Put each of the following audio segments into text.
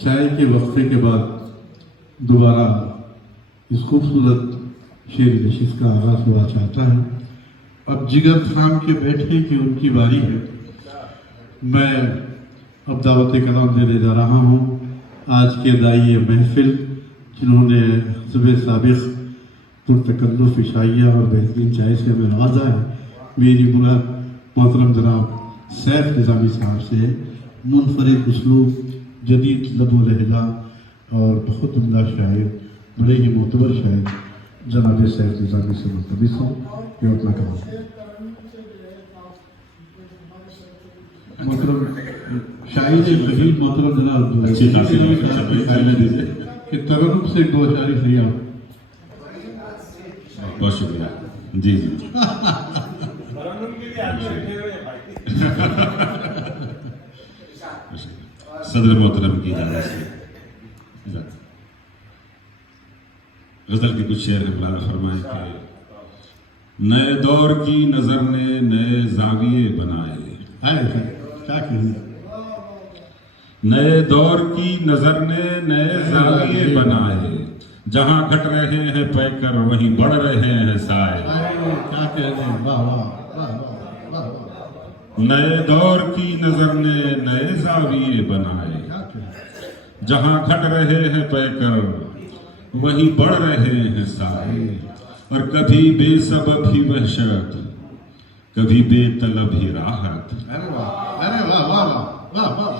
चाय के वक्फे के बाद दोबारा इस खूबसूरत शेर नशिश का आगाज हुआ चाहता है। अब जिगर थाम के बैठे कि उनकी बारी है। मैं अब दावत कलाम देने जा रहा हूँ आज के दाई महफिल जिन्होंने सुबह साबिक़ पुरतकल्लुफ़ इशाइया और बेहतरीन चाय से हमें नवाजा है। मेरी मुराद मोहतरम जनाब सैफ निज़ामी साहब से मुनफरिद उसलूब, जदीद लबो लहजा और बहुत उम्दा शायर, बड़े ही मोतबर शायर जनाब सैफ निज़ामी से मुल्तमिस हूँ कि अपना कहा मोहतरम शायर कबीर मोहतरम जनाब कि तरन्नुम से दो चार लिया। बहुत शुक्रिया जी जी सदर मोहतरम की इजाज़त से गजल के कुछ शेर इकबाल फरमाए कि नए दौर की नजर ने नए जाविये बनाए। क्या कहना, नए दौर की नजर ने नए जाविये बनाए, जहां घट रहे हैं पैकर वहीं बढ़ रहे हैं साए। क्या कहने, वाह वाह वाह वाह वाह। नए दौर की नजर ने नए जाविये बनाए, जहां घट रहे हैं पैकर वहीं बढ़ रहे हैं साए। और कभी बेसबब ही वहशत, कभी बेतलब ही राहत। अरे वाह, अरे वाह वाह वाह वाह।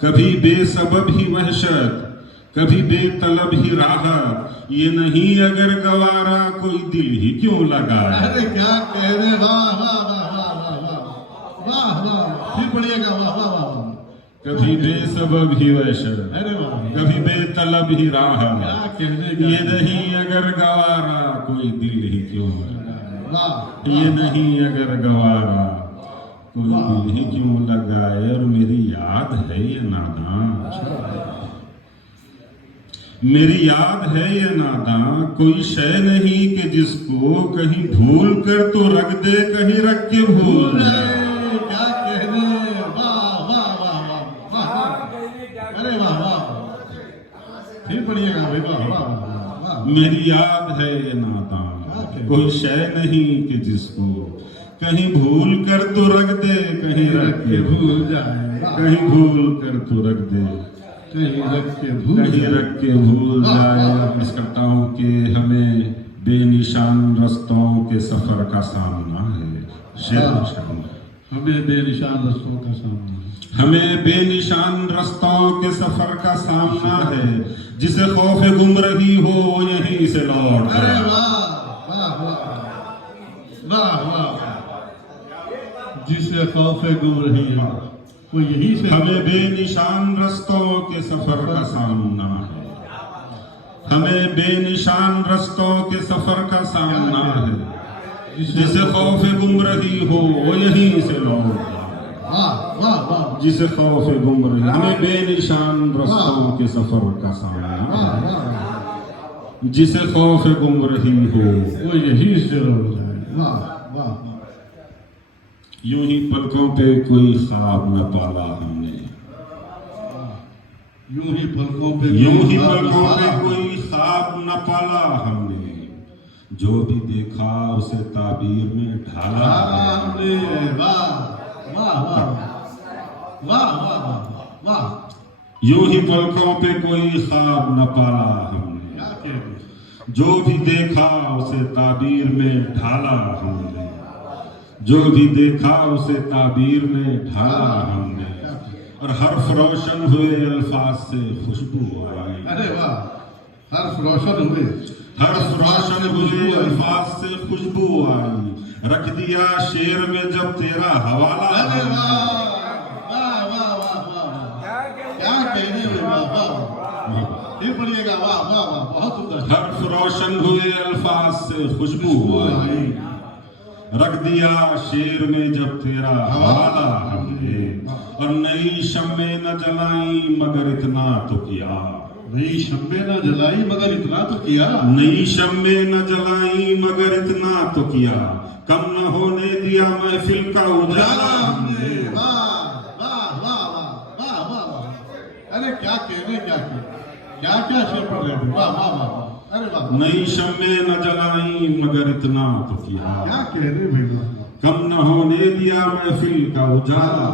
कभी बेसबब ही वहशत, कभी बेतलब ही राहत, ये नहीं अगर गवारा कोई दिल ही क्यों लगाए। अरे क्या कहने, वाह वाह वाह वाह वाह वाह वाह। फिर पढ़िएगा, वाह वाह वाह। कभी बेसबब ही वहशत, अरे वाह, कभी बेतलब ही राहत, क्या कहने, ये नहीं अगर गवारा कोई दिल ही क्यों लगाए। वाह, ये नहीं अगर गवारा कोई दिल ही क्यों लगाए। और मेरी याद है ये नादान, मेरी याद है ये नादान, कोई शय नहीं कि जिसको कहीं भूल कर तो रख दे, कहीं रख के भूल जाए। क्या कहने, वाह वाह वाह वाह। अरे वाह वाह, फिर पढ़िएगा भाई, वाह वाह वाह। मेरी याद है ये नादान, कोई शय नहीं कि जिसको कहीं भूल कर तो रख दे, कहीं रख के भूल जाए, कहीं भूल कर तो रख दे, कहीं रख के भूल जाए। अर्ज करता हूँ कि हमें बेनिशान रस्तों के सफर का सामना है। शेर हमें बेनिशान रस्तों का सामना है, हमें बेनिशान रस्तों के सफर का सामना है, जिसे खौफ गुमराही हो वो यहीं से लौट। अरे वाह वाह वाह वाह। जिसे खौफ गुमराही हो वो यहीं से। हमें बेनिशान रस्तों के सफर का सामना है, हमें बेनिशान रस्तों के सफर का सामना है, जिसे खौफ गुमराही हो वो यहीं से लौट। जिसे खौफ गुमराही, हमें बेनिशान रस्तों के सफर का सामना है, जिसे खौफ गुमराही हो वो यहीं से लौट जाए। वाह वाह। यूं ही पलकों पे कोई ख्वाब न पाला हमने, यूं ही पलकों पे कोई ख्वाब न पाला हमने, जो भी देखा उसे ताबीर में ढाला हमने। वाह वाह वाह वाह वाह वाह। यूं ही पलकों पे कोई ख्वाब न पाला हमने, जो भी देखा उसे ताबीर में ढाला हमने, जो भी देखा उसे ताबीर में ढाला हमने। और हर्फ रोशन हुए अल्फाज से खुशबू आई। अरे वाह, हर्फ रोशन हुए, हर्फ रोशन हुए अल्फाज से खुशबू आई, रख दिया शेर में जब तेरा हवाला। अरे वाह वाह वाह वाह। क्या कहने, वाह वाह। फिर पढ़िएगा, वाह वाह वाह, बहुत सुंदर। हर्फ रोशन हुए अल्फाज से खुशबू आई, रख दिया शेर में जब तेरा हवाला हमने। और नई शम्में न जलाई मगर इतना तो किया, नई शम्में न जलाई मगर इतना तो किया, नई शम्में न जलाई मगर इतना तो किया, कम न होने दिया महफिल का उजाला हमने। वाह वाह वाह वाह वाह वाह। अरे क्या कहने क्या क्या क्या शेर पढ़ रहे थे, वाह वाह वाह वाह, अरे वाह, नई शम्मे न जलाई मगर इतना तो किया, क्या कह रहे भाई वाह, कम न होने दिया महफिल का उजाला।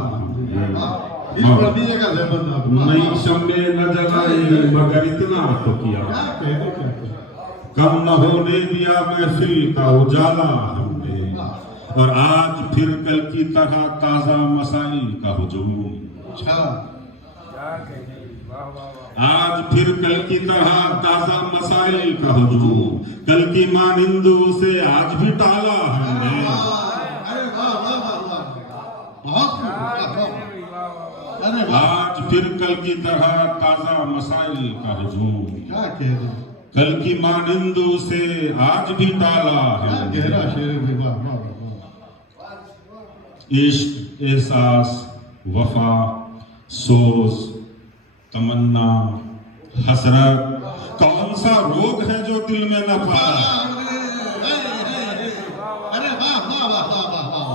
इस पढ़ दीजिएगा जहमत आप, वाह, नई वाह, शम्मे न जलाई मगर इतना तो किया, क्या कहने क्या कम न होने दिया महफिल का उजाला हमने, और आज फिर कल की तरह ताजा मसाइल का हुजूम। अच्छा, आज फिर कल की तरह ताजा मसाइल का हुजूम, कल की मानिंदू से आज भी टाला हमने। अरे वाह वाह वाह वाह, बहुत खूब, वाह, अरे वाह, आज फिर कल की तरह ताजा मसाइल का हुजूम, क्या कह रहे, कल की मानिंदू से आज भी टाला क्या हमने। गहरा शेर है भाई, वाह वाह वाह, इश्क, एहसास, वफा, सोच, तमन्ना, हसरत, कौन सा रोग है जो दिल में न पाला। अरे वाह वाह वाह वाह वाह वाह,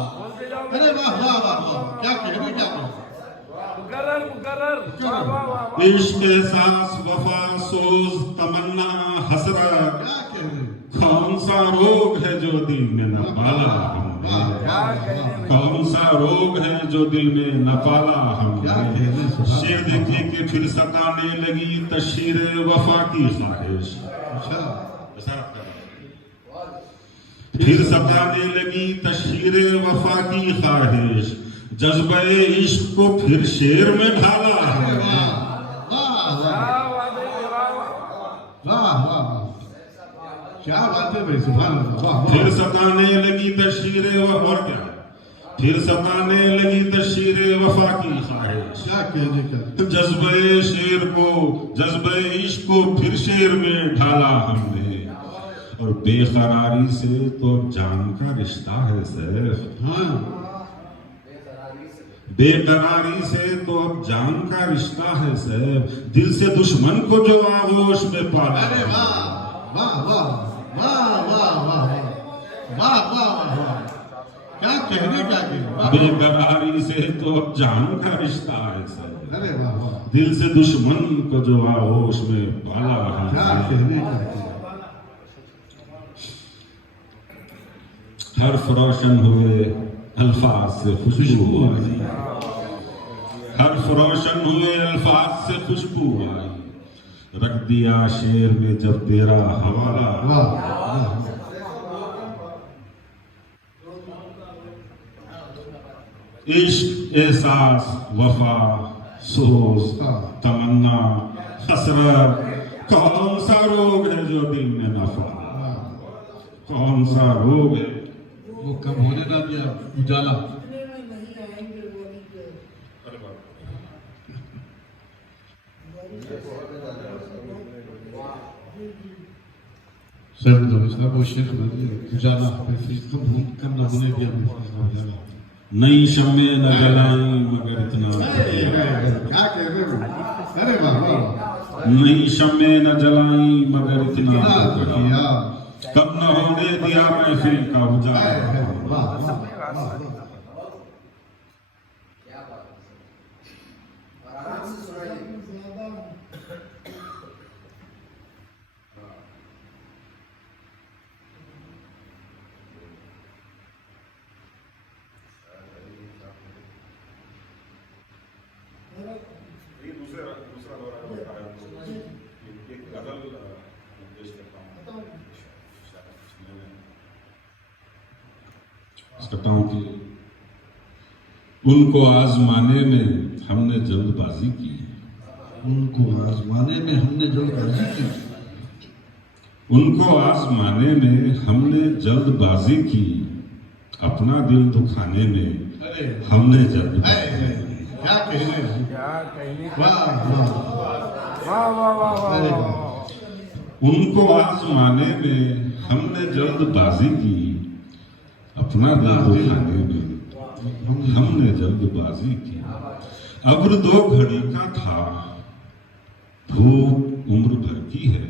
अरे वाह वाह वाह वाह, क्या कहने क्या इश्क, एहसास, वफा, सोच, तमन्ना, हसरत, क्या कह रहे, कौन सा रोग है जो दिल में न पाला हमने। कौन सा रोग है जो दिल में न पाला हमने। शेर देखिए कि फिर सताने लगी तशहीर वफा की ख्वाहिश, अच्छा, फिर सताने लगी तशहीर वफा की ख्वाहिश, जज्बे इश्क को फिर शेर में ढाला अरे है। वाह वाह वाह वाह, क्या बात है भाई, सुभान अल्लाह, वाह वाह, फिर सताने लगी तशहीर और क्या, फिर सताने लगी तशहीर वफा की ख्वाहिश, क्या कहने क्या, जज्बे शेर को, जज्बे इश्क को फिर शेर में ढाला हमने। और बेकरारी से तो जान का रिश्ता है सैफ, हाँ, बेकरारी से तो अब जान का रिश्ता है सैफ, दिल से दुश्मन को जो आगोश में पाला। अरे वाह वाह वाह वाह वाह वाह वाह वाह वाह, क्या कहने क्या कहने, बेकरारी से तो अब जान का रिश्ता है सैफ, अरे वाह वाह, दिल से दुश्मन को जो आगोश में पाला क्या है। कहने क्या कहने, हर्फ रोशन हुए अल्फाज से खुशबू आई, हर्फ रोशन हुए अल्फाज से खुशबू आई, रख दिया शेर में जब तेरा हवाला। वाह वाह, इश्क, एहसास, वफा, सोच, तमन्ना, हसरत, कौन सा रोग है जो दिल में न फैला। कौन सा रोग है, वो कम होने ना दिया उजाला, सर साहब वो शेर उजाला कम ना होने दिया उजाला, नई शम्मे न जलाई मगर इतना, क्या कह रहे हो, अरे वाह वाह, नई शम्मे न जलाई मगर इतना तो किया, कब न होने दिया महफिल का उजाला। वाह वाह, बताऊं कि उनको आजमाने में हमने जल्दबाजी की, उनको आजमाने में हमने जल्दबाजी की, उनको आजमाने में हमने जल्दबाजी की, अपना दिल दुखाने में अरे हमने जल्दबाजी क्या कहने, वाह वाह, अरे वाह, उनको आजमाने में हमने जल्दबाजी की, अपना दिल दुखाने में हमने जल्दबाजी की। अब्र दो घड़ी का था, धूप उम्र भर की है।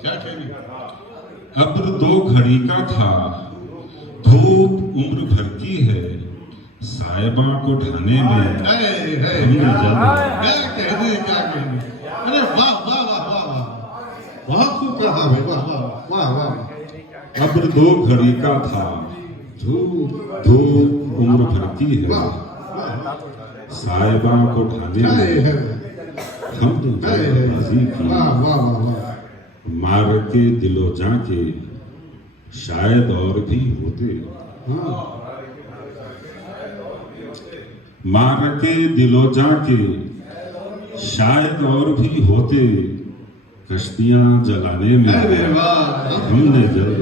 क्या कहने, अब्र दो घड़ी का था, धूप उम्र भर की है, साहिबा को ढाने में हमने जल्द। क्या कहने अब्र 2 घड़ी का था, धूप उम्र भर की है, साहिबा को ढाने में हमने जल्दबाजी की, मार के दिलो जाके शायद और भी होते, मार के दिलो जाके शायद और भी होते, कश्तियां जलाने में हमने जल्द,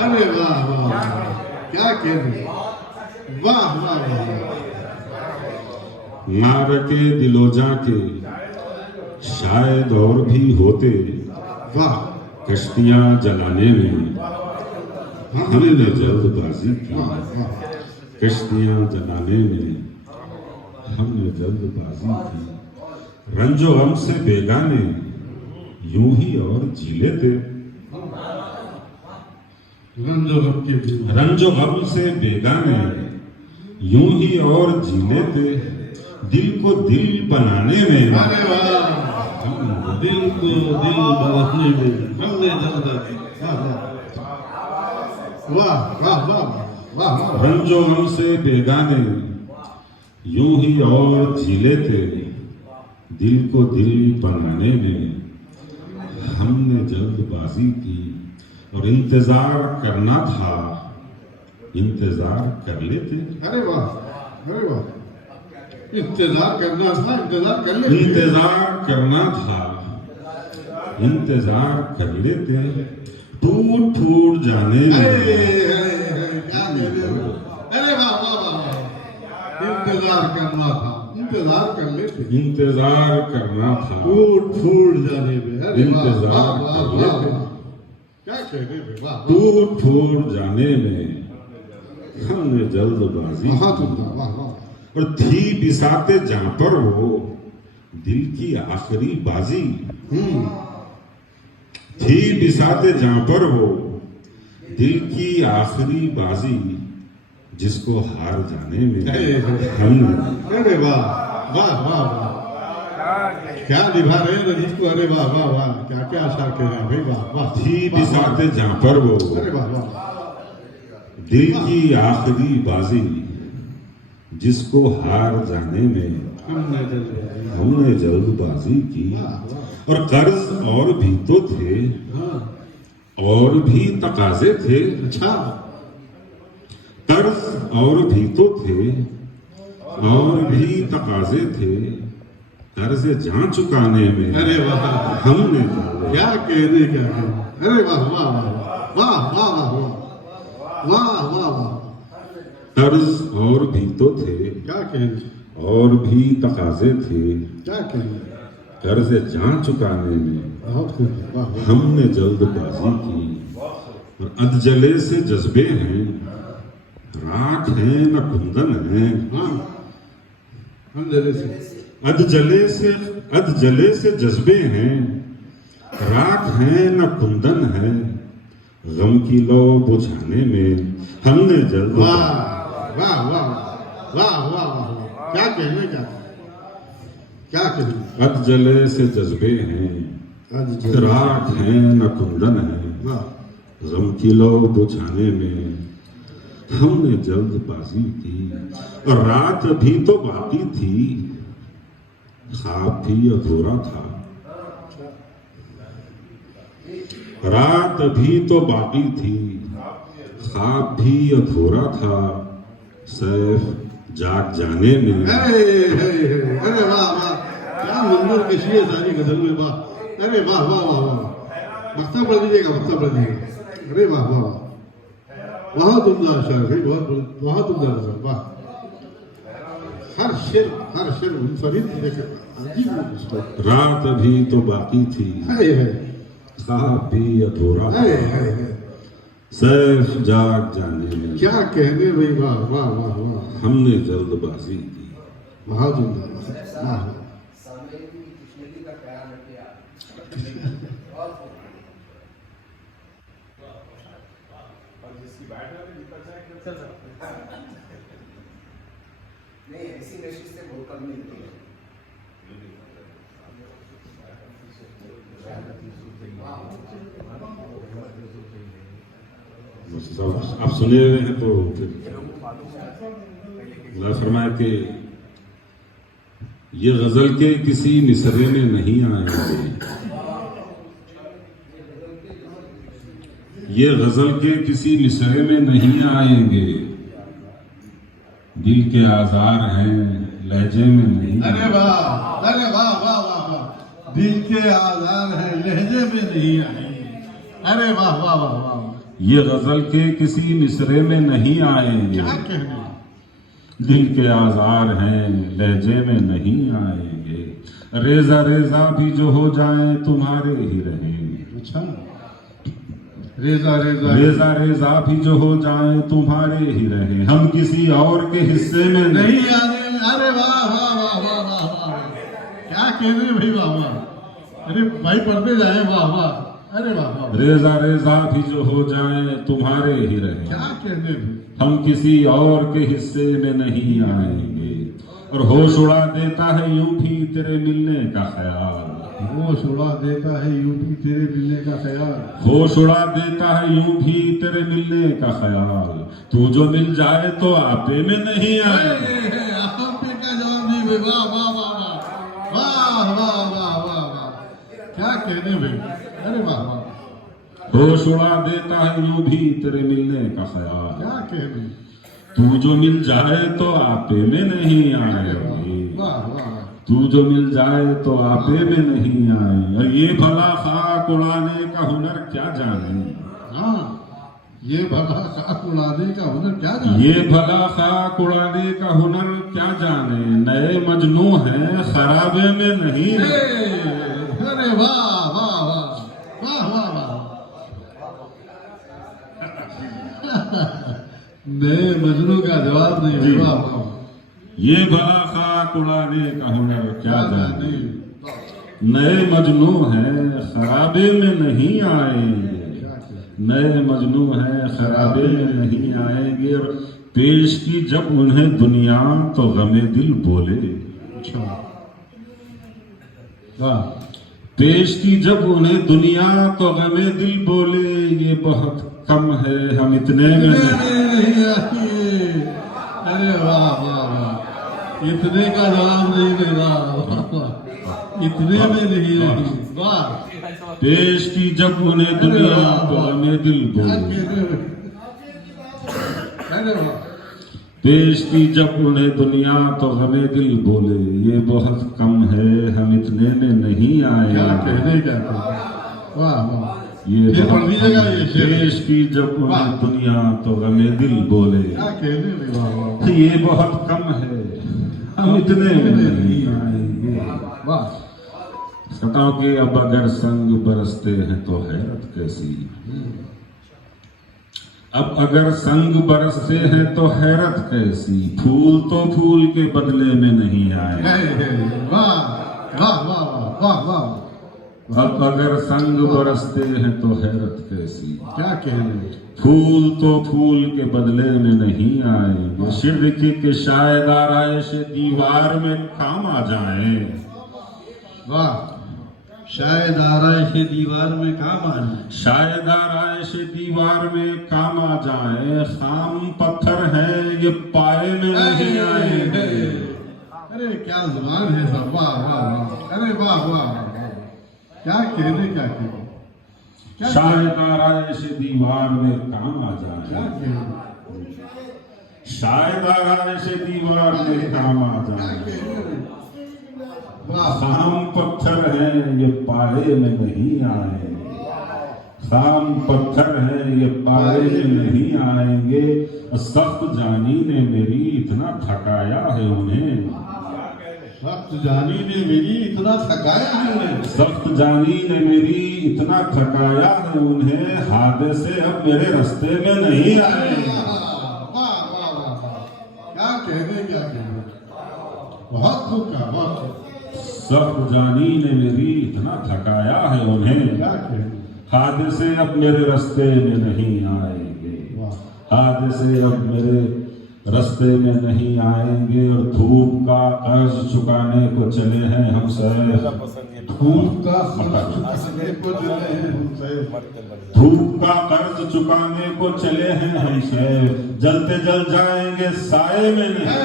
अरे वाह वाह, क्या कहने, वाह वाह वाह, मार के दिलो जाके शायद और भी होते, वाह, कश्तियां जलाने में हमने जल्दबाजी की, कश्तियां जलाने में हमने जल्दबाजी की, रंजो गम से बेगाने यूं ही और जी लेते, रंजो गम से बेगाने यूं ही और जी लेते, दिल को दिल बनाने में, दिल को दिल बनाने में हमने जल्दबाजी, वाह वाह वाह वाह, रंजो गम से बेगाने यूं ही और जी लेते, दिल को दिल बनाने में हमने जल्दबाजी की, और इंतजार करना था, इंतजार कर लेते, अरे वाह, अरे वाह, इंतजार करना था, इंतजार कर लेते, इंतजार करना था, इंतजार कर लेते, टूट फूट जाने में, अरे वाह वाह वाह, इंतजार करना था, इंतजार कर लेते, इंतजार करना था, टूट फूट जाने में, अरे इंतजार कर लेते, क्या कहने में, वाह, टूट फूट जाने में हमने जल्दबाजी वाह की, वाह वाह, और थी बिसाते जहां पर वो दिल की आखिरी बाजी, थी बिसाते जहां पर वो दिल की आखिरी बाजी, जिसको हार जाने में हमने, अरे वाह वाह वाह वाह, क्या निभा रहे हैं रजनीश को, अरे वाह वाह वाह, क्या क्या आशा कह रहे हैं भाई, वाह वाह, थी बिसाते जहां पर वो अरे वाह वाह, दिल की आखिरी बाजी, जिसको हार जाने में हमने जल्दबाजी की, और कर्ज और भी तो थे, और भी तकाजे थे, अच्छा, कर्ज और भी तो थे, और भी तकाजे थे, कर्ज जहां चुकाने में अरे वाह, हमने क्या कहने, क्या कहने, अरे वाह वाह वाह वाह वाह वाह वाह वाह वाह, कर्ज और भी तो थे, क्या कहने, और भी तकाजे थे, क्या कहने, कर्ज जहां चुकाने में बहुत खूब, वाह वाह, हमने जल्दबाजी की, और अधजले से जज्बे हैं, राख है न कुंदन है, हाँ, अंधेरे से, अधजले से जज्बे हैं, राख है न कुंदन है, गम की लो बुझाने में हमने जल्द, वाह वाह वाह वाह वाह वाह, क्या कहने, क्या कहने, अधजले से जज्बे हैं, राख है न कुंदन है, वाह, गम की लो बुझाने में हमने जल्दबाजी की, और रात भी तो बाकी थी, ख्वाब भी अधूरा था, रात भी तो बाकी थी, ख्वाब भी अधूरा था, सैफ जाग जाने में, अरे वाह वाह, क्या मंदिर कशी है सारी गजल में, वाह, अरे वाह वाह वाह वाह, बख्ता पढ़ दीजिएगा, बख्ता पढ़ दीजिएगा, अरे वाह वाह वाह, बहुत उम्दा शेर भाई, बहुत उम्दा शेर, वाह, हर शेर सभी अजीब, रात भी तो बाकी थी, ख्वाब भी अधूरा था, सैफ जाग जाने में क्या कहने भाई, वाह वाह वाह वाह, हमने जल्दबाजी की, बहुत उम्दा, वाह, नहीं ऐसी नशीब से बहुत कम मिलती है। बस सब आप सुने हुए हैं तो फिर अल्लाह फरमाया कि ये गजल के किसी मिसरे में नहीं आएंगे, ये गजल के किसी मिसरे में नहीं आएंगे, दिल के आजार हैं लहजे में नहीं। अरे वाह, अरे वाह वाह वाह वाह, दिल के आजार है लहजे में नहीं आएंगे। अरे वाह वाह वाह वाह, ये गजल के किसी मिसरे में नहीं आएंगे, क्या कहने, दिल के आजार हैं लहजे में नहीं आएंगे, रेजा रेजा भी जो हो जाए तुम्हारे ही रहेंगे। अच्छा, रेजा रेजा रेजा रेजा भी जो हो जाए तुम्हारे ही रहे, हम किसी और के हिस्से में नहीं। नहीं आने। अरे वाह वाह वाह वाह वाह वाह, क्या कहने भाई, वाह वाह। अरे भाई पढ़ते जाए, वाह वाह, अरे वाह वाह, रेजा रेजा भी जो हो जाए तुम्हारे ही रहे, क्या कहने भाई। हम किसी और के हिस्से में नहीं आएंगे, और होश उड़ा देता है यूं भी तेरे मिलने का ख्याल, होश उड़ा देता है यूं भी तेरे मिलने का ख्याल, होश उड़ा देता है यूं भी तेरे मिलने का ख्याल, तू जो मिल जाए तो आपे में नहीं आए। आप पे का जवाब नहीं भाई, वाह वाह वाह वाह वाह वाह वाह वाह वाह, क्या कहने भाई, अरे वाह वाह, होश उड़ा देता है यूं भी तेरे मिलने का ख्याल, क्या कहने, तू जो मिल जाए तो आपे में नहीं आएंगे, वाह वाह, तू जो मिल जाए तो आपे में नहीं आए, और ये भला खाक उड़ाने का हुनर क्या जाने, हाँ, ये भला खाक उड़ाने का हुनर क्या जाने, ये भला खाक उड़ाने का हुनर क्या जाने, नए मजनू हैं खराबे में नहीं। अरे वाह वाह वाह वाह वाह वाह, नए मजनू का जवाब नहीं, जी। वाह वाह, ये भला खाक उड़ाने का हुनर क्या जाने, नए मजनू हैं खराबे में नहीं आएंगे, नए मजनू हैं खराबे में नहीं आएंगे, और पेश की जब उन्हें दुनिया तो गमे दिल बोले, अच्छा, वाह, पेश की जब उन्हें दुनिया तो गमे दिल बोले, ये बहुत कम है हम इतने में नहीं। अरे वाह वाह वाह, इतने का जवाब नहीं देना, इतने में नहीं रही, वाह, पेश की जब उन्हें दुनिया तो हमें दिल बोले, अरे वाह, पेश की जब उन्हें दुनिया तो हमें दिल बोले, ये बहुत कम है हम इतने में नहीं क्या आए, कहने, क्या कहने, वाह वाह, ये फिर बहुत पढ़ लीजिएगा ये शेर, पेश की जब उन्हें दुनिया तो हमें दिल बोले, क्या कहने में, वाह वाह, ये बहुत कम है हम इतने में नहीं आएंगे, वाह, खताओं के अब अगर संग बरसते हैं तो हैरत कैसी, अब अगर संग बरसते हैं तो हैरत कैसी, फूल तो फूल के बदले में नहीं आए, वाह वाह वाह वाह वाह, अब अगर संग बरसते हैं तो हैरत कैसी, क्या कहने, फूल तो फूल के बदले में नहीं आएंगे, शिर्क के शायद आराइश दीवार में काम आ जाए, वाह, शायद आराइश दीवार में काम आ जाए, शायद आराइश दीवार में काम आ जाए, खाम पत्थर है ये पाए में नहीं आएंगे। अरे क्या जुबान है सब, वाह वाह वाह, अरे वाह वाह, क्या कहने, क्या कहने, क्या शायद आराइश दीवार में काम आ क्या जाए, कहने, शायद आराइश दीवार में काम आ क्या जाए, कहने, वाह, खाम पत्थर है ये पाए में नहीं आएंगे, खाम पत्थर है ये पाए में नहीं आएंगे, सख्त जानी ने मेरी इतना थकाया है उन्हें, सख्त जानी ने मेरी इतना थकाया है उन्हें, सख्त जानी ने मेरी इतना थकाया है उन्हें, हादसे अब मेरे रास्ते में नहीं आए, वाह वाह वाह, क्या कहने, क्या कहने, बहुत खूब कहा, बहुत खूब, सख्त जानी ने मेरी इतना थकाया है उन्हें, क्या कहने, हादसे अब मेरे रास्ते में नहीं आएंगे, वाह, हादसे अब मेरे रास्ते में नहीं आएंगे और धूप का कर्ज चुकाने को चले हैं हम सब। धूप का कर्ज चुकाने को चले हैं हमसे। धूप का कर्ज चुकाने को चले हैं हमसे। जलते जल जाएंगे साए में नहीं। क्या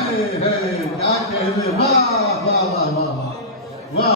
कहते, वाह वाह वाह वाह वाह।